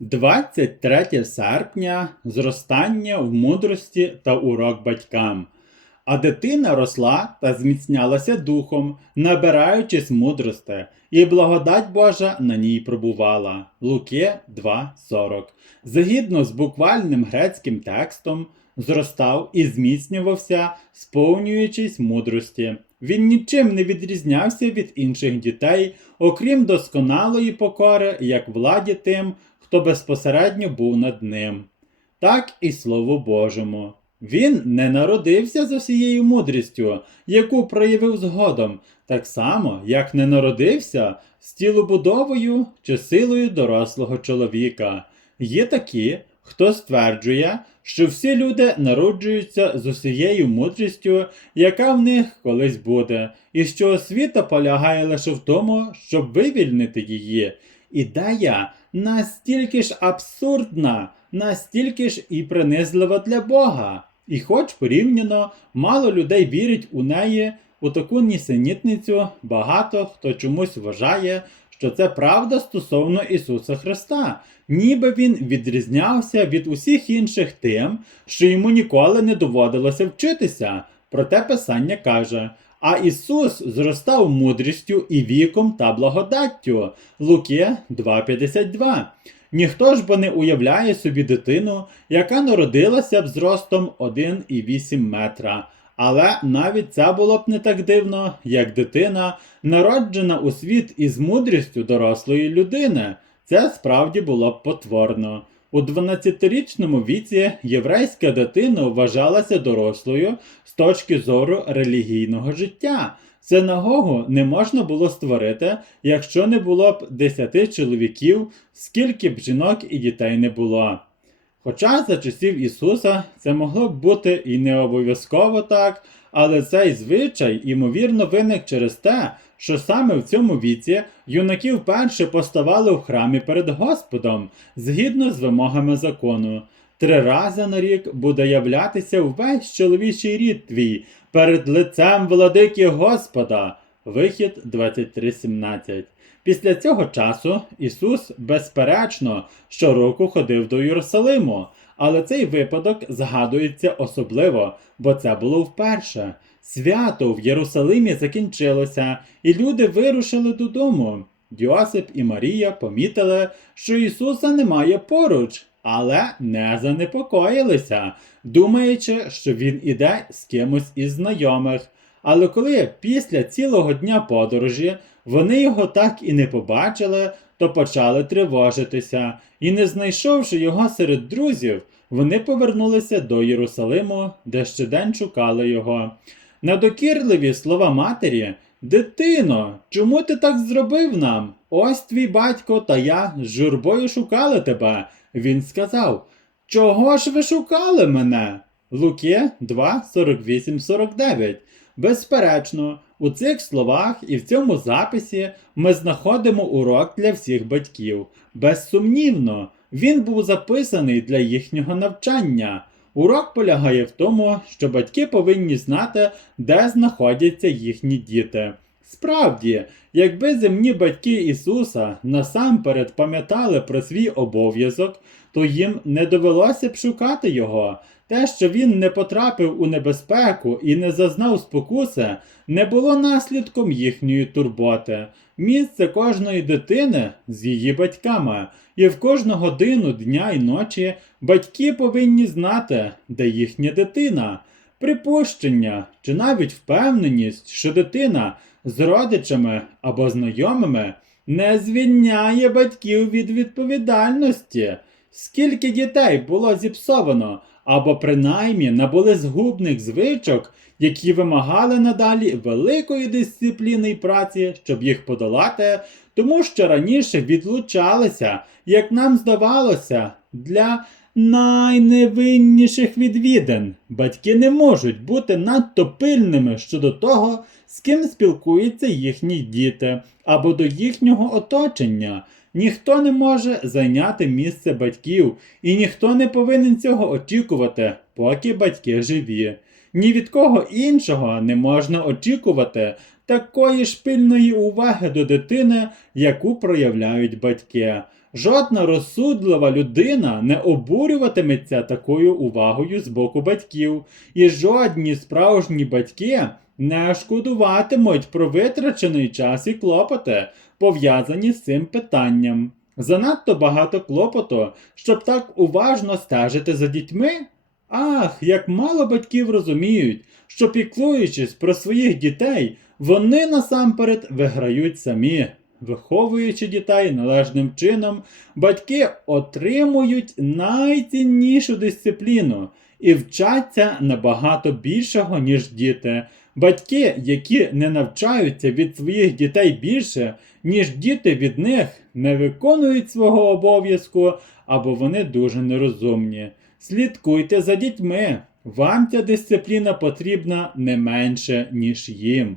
23 серпня зростання в мудрості та урок батькам. А дитина росла та зміцнялася духом, набираючись мудрости, і благодать Божа на ній пробувала. Луки 2.40. Згідно з буквальним грецьким текстом, зростав і зміцнювався, сповнюючись мудрості. Він нічим не відрізнявся від інших дітей, окрім досконалої покори, як владі тим, хто безпосередньо був над ним. Так і Слову Божому. Він не народився з усією мудрістю, яку проявив згодом, так само, як не народився з тілобудовою чи силою дорослого чоловіка. Є такі, хто стверджує, що всі люди народжуються з усією мудрістю, яка в них колись буде, і що освіта полягає лише в тому, щоб вивільнити її. Ідея настільки ж абсурдна, настільки ж і принизлива для Бога. І хоч порівняно мало людей вірить у неї, у таку нісенітницю багато хто чомусь вважає, що це правда стосовно Ісуса Христа, ніби Він відрізнявся від усіх інших тим, що йому ніколи не доводилося вчитися. Проте Писання каже. А Ісус зростав мудрістю і віком та благодаттю. Луки 2,52. Ніхто ж бо не уявляє собі дитину, яка народилася б зростом 1,8 метра. Але навіть це було б не так дивно, як дитина, народжена у світ із мудрістю дорослої людини. Це справді було б потворно. У 12-річному віці єврейська дитина вважалася дорослою з точки зору релігійного життя. Синагогу не можна було створити, якщо не було б 10 чоловіків, скільки б жінок і дітей не було. Хоча за часів Ісуса це могло б бути і не обов'язково так, але цей звичай, ймовірно, виник через те, що саме в цьому віці юнаки вперше поставали в храмі перед Господом, згідно з вимогами закону. Три рази на рік буде являтися увесь чоловічий рід твій перед лицем владики Господа. Вихід 23.17. Після цього часу Ісус, безперечно, щороку ходив до Єрусалиму, але цей випадок згадується особливо, бо це було вперше. Свято в Єрусалимі закінчилося, і люди вирушили додому. Йосип і Марія помітили, що Ісуса немає поруч, але не занепокоїлися, думаючи, що Він іде з кимось із знайомих. Але коли після цілого дня подорожі вони його так і не побачили, то почали тривожитися, і, не знайшовши його серед друзів, вони повернулися до Єрусалиму, де щодень шукали його. Надокірливі слова матері Дитино, чому ти так зробив нам? Ось твій батько та я з журбою шукали тебе. Він сказав: Чого ж ви шукали мене? Луки 2, 48, 49. Безперечно, у цих словах і в цьому записі ми знаходимо урок для всіх батьків. Безсумнівно, він був записаний для їхнього навчання. Урок полягає в тому, що батьки повинні знати, де знаходяться їхні діти. Справді, якби земні батьки Ісуса насамперед пам'ятали про свій обов'язок, то їм не довелося б шукати його. Те, що він не потрапив у небезпеку і не зазнав спокуси, не було наслідком їхньої турботи. Місце кожної дитини з її батьками, і в кожну годину дня і ночі батьки повинні знати, де їхня дитина. Припущення чи навіть впевненість, що дитина з родичами або знайомими не звільняє батьків від відповідальності. Скільки дітей було зіпсовано, або принаймні набули згубних звичок, які вимагали надалі великої дисципліни й праці, щоб їх подолати, тому що раніше відлучалися, як нам здавалося, для найневинніших відвідин. Батьки не можуть бути надто пильними щодо того, з ким спілкуються їхні діти або до їхнього оточення. Ніхто не може зайняти місце батьків, і ніхто не повинен цього очікувати, поки батьки живі. Ні від кого іншого не можна очікувати такої ж пильної уваги до дитини, яку проявляють батьки. Жодна розсудлива людина не обурюватиметься такою увагою з боку батьків, і жодні справжні батьки не шкодуватимуть про витрачений час і клопоти, пов'язані з цим питанням. Занадто багато клопоту, щоб так уважно стежити за дітьми. Ах, як мало батьків розуміють, що піклуючись про своїх дітей, вони насамперед виграють самі. Виховуючи дітей належним чином, батьки отримують найціннішу дисципліну і вчаться набагато більшого, ніж діти. Батьки, які не навчаються від своїх дітей більше, ніж діти від них, не виконують свого обов'язку або вони дуже нерозумні. Слідкуйте за дітьми. Вам ця дисципліна потрібна не менше, ніж їм.